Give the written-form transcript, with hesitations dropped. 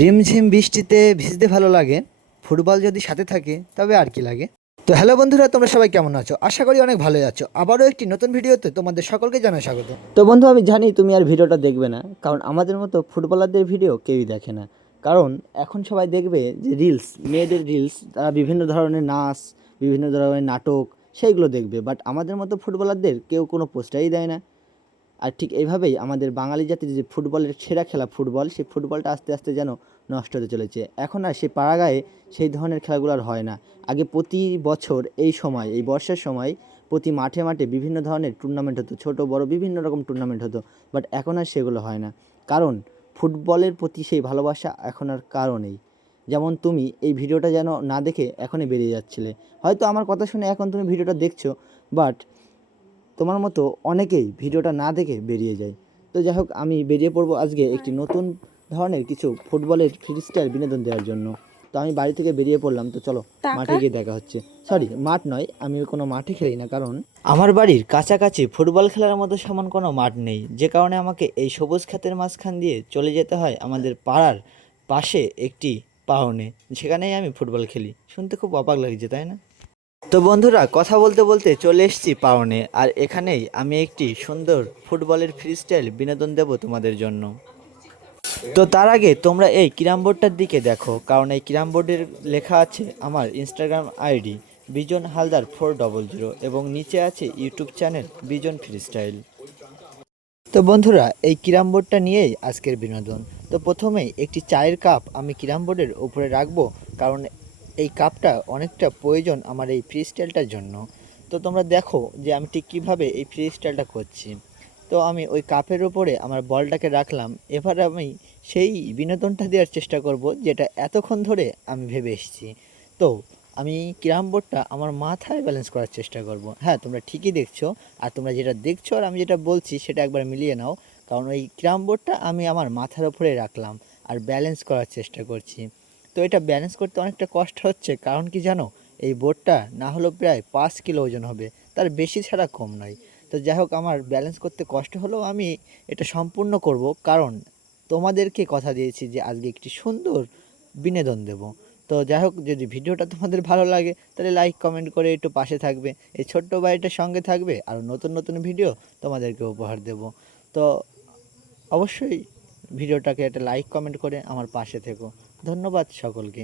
রিমঝিম বৃষ্টিতে ভিজতে ভালো লাগে, ফুটবল যদি সাথে থাকে তবে আর কি লাগে। তো হ্যালো বন্ধুরা, তোমরা সবাই কেমন আছো? আশা করি অনেক ভালোই আছো। আবারও একটি নতুন ভিডিওতে তোমাদের সকলকে জানাই স্বাগত। তো বন্ধু, আমি জানি তুমি আর ভিডিওটা দেখবে না, কারণ আমাদের মতো ফুটবলারদের ভিডিও কেউই দেখে না। কারণ এখন সবাই দেখবে যে রিলস, মেয়েদের রিলস, তারা বিভিন্ন ধরনের নাচ, বিভিন্ন ধরনের নাটক, সেইগুলো দেখবে। বাট আমাদের মতো ফুটবলারদের কেউ কোনো পোস্টারই দেয় না। আর ঠিক এইভাবেই আমাদের বাঙালি জাতির যে ফুটবলের সেরা খেলা ফুটবল, সেই ফুটবলটা আস্তে আস্তে যেন নষ্ট হতে চলেছে। এখন আর সেই পাড়াগাঁয়ে সেই ধরনের খেলাগুলো আর হয় না। আগে প্রতি বছর এই সময়, এই বর্ষার সময় প্রতি মাঠে মাঠে বিভিন্ন ধরনের টুর্নামেন্ট হতো, ছোট বড় বিভিন্ন রকম টুর্নামেন্ট হতো। বাট এখন আর সেগুলো হয় না, কারণ ফুটবলের প্রতি সেই ভালোবাসা এখন আর কারও নেই। যেমন তুমি এই ভিডিওটা যেন না দেখে এখনই বেরিয়ে যাচ্ছিলে। হয়তো আমার কথা শুনে এখন তুমি ভিডিওটা দেখছো, বাট তোমার মতো অনেকেই ভিডিওটা না দেখে বেরিয়ে যায়। তো যাই হোক, আমি বেরিয়ে পড়বো আজকে একটি নতুন ধরনের কিছু ফুটবলের ফ্রিস্টাইল বিনোদন দেওয়ার জন্য। তো আমি বাড়ি থেকে বেরিয়ে পড়লাম। তো চলো মাঠে গিয়ে দেখা হচ্ছে। সরি, মাঠ নয়, আমি কোনো মাঠে খেলি না, কারণ আমার বাড়ির কাছাকাছি ফুটবল খেলার মতো সমান কোনো মাঠ নেই, যে কারণে আমাকে এই সবুজ ক্ষেতের মাঝখান দিয়ে চলে যেতে হয় আমাদের পাড়ার পাশে একটি পাহনে, সেখানেই আমি ফুটবল খেলি। শুনতে খুব অবাক লাগছে, তাই না? তো বন্ধুরা, কথা বলতে বলতে চলে এসেছি পাওনে, আর এখানেই আমি একটি সুন্দর ফুটবলের ফ্রিস্টাইল বিনোদন দেব তোমাদের জন্য। তো তার আগে তোমরা এই ক্যারাম বোর্ডটার দিকে দেখো, কারণ এই ক্যারাম বোর্ডের লেখা আছে আমার ইনস্টাগ্রাম আইডি বিজন হালদার 400, এবং নিচে আছে ইউটিউব চ্যানেল বিজন ফ্রিস্টাইল। তো বন্ধুরা, এই ক্যারাম বোর্ডটা নিয়েই আজকের বিনোদন। তো প্রথমেই একটি চায়ের কাপ আমি ক্যারাম বোর্ডের উপরে রাখবো, কারণ এই কাপটা অনেকটা প্রয়োজন আমার এই ফ্রি স্টাইলটার জন্য। তো তোমরা দেখো যে আমি ঠিক কীভাবে এই ফ্রি স্টাইলটা করছি। তো আমি ওই কাপের ওপরে আমার বলটাকে রাখলাম। এবার আমি সেই বিনোদনটা দেওয়ার চেষ্টা করব যেটা এতক্ষণ ধরে আমি ভেবে এসেছি। তো আমি ক্যারাম বোর্ডটা আমার মাথায় ব্যালেন্স করার চেষ্টা করব। হ্যাঁ, তোমরা ঠিকই দেখছো। আর তোমরা যেটা দেখছো আর আমি যেটা বলছি সেটা একবার মিলিয়ে নাও, কারণ ওই ক্যারাম বোর্ডটা আমি আমার মাথার ওপরে রাখলাম আর ব্যালেন্স করার চেষ্টা করছি। তো এটা ব্যালেন্স করতে অনেকটা কষ্ট হচ্ছে, কারণ কি জানো, এই বোর্ডটা না হলেও প্রায় 5 কিলো ওজন হবে, তার বেশি ছাড়া কম নয়। তো যাই হোক, আমার ব্যালেন্স করতে কষ্ট হলেও আমি এটা সম্পূর্ণ করব, কারণ তোমাদেরকে কথা দিয়েছি যে আজকে একটি সুন্দর বিনোদন দেব। তো যাই হোক, যদি ভিডিওটা তোমাদের ভালো লাগে তাহলে লাইক কমেন্ট করে একটু পাশে থাকবে, এই ছোট্ট বাড়িটার সঙ্গে থাকবে, আর নতুন নতুন ভিডিও তোমাদেরকে উপহার দেব। তো অবশ্যই ভিডিওটাকে একটা লাইক কমেন্ট করে আমার পাশে থেকো। ধন্যবাদ সকলকে।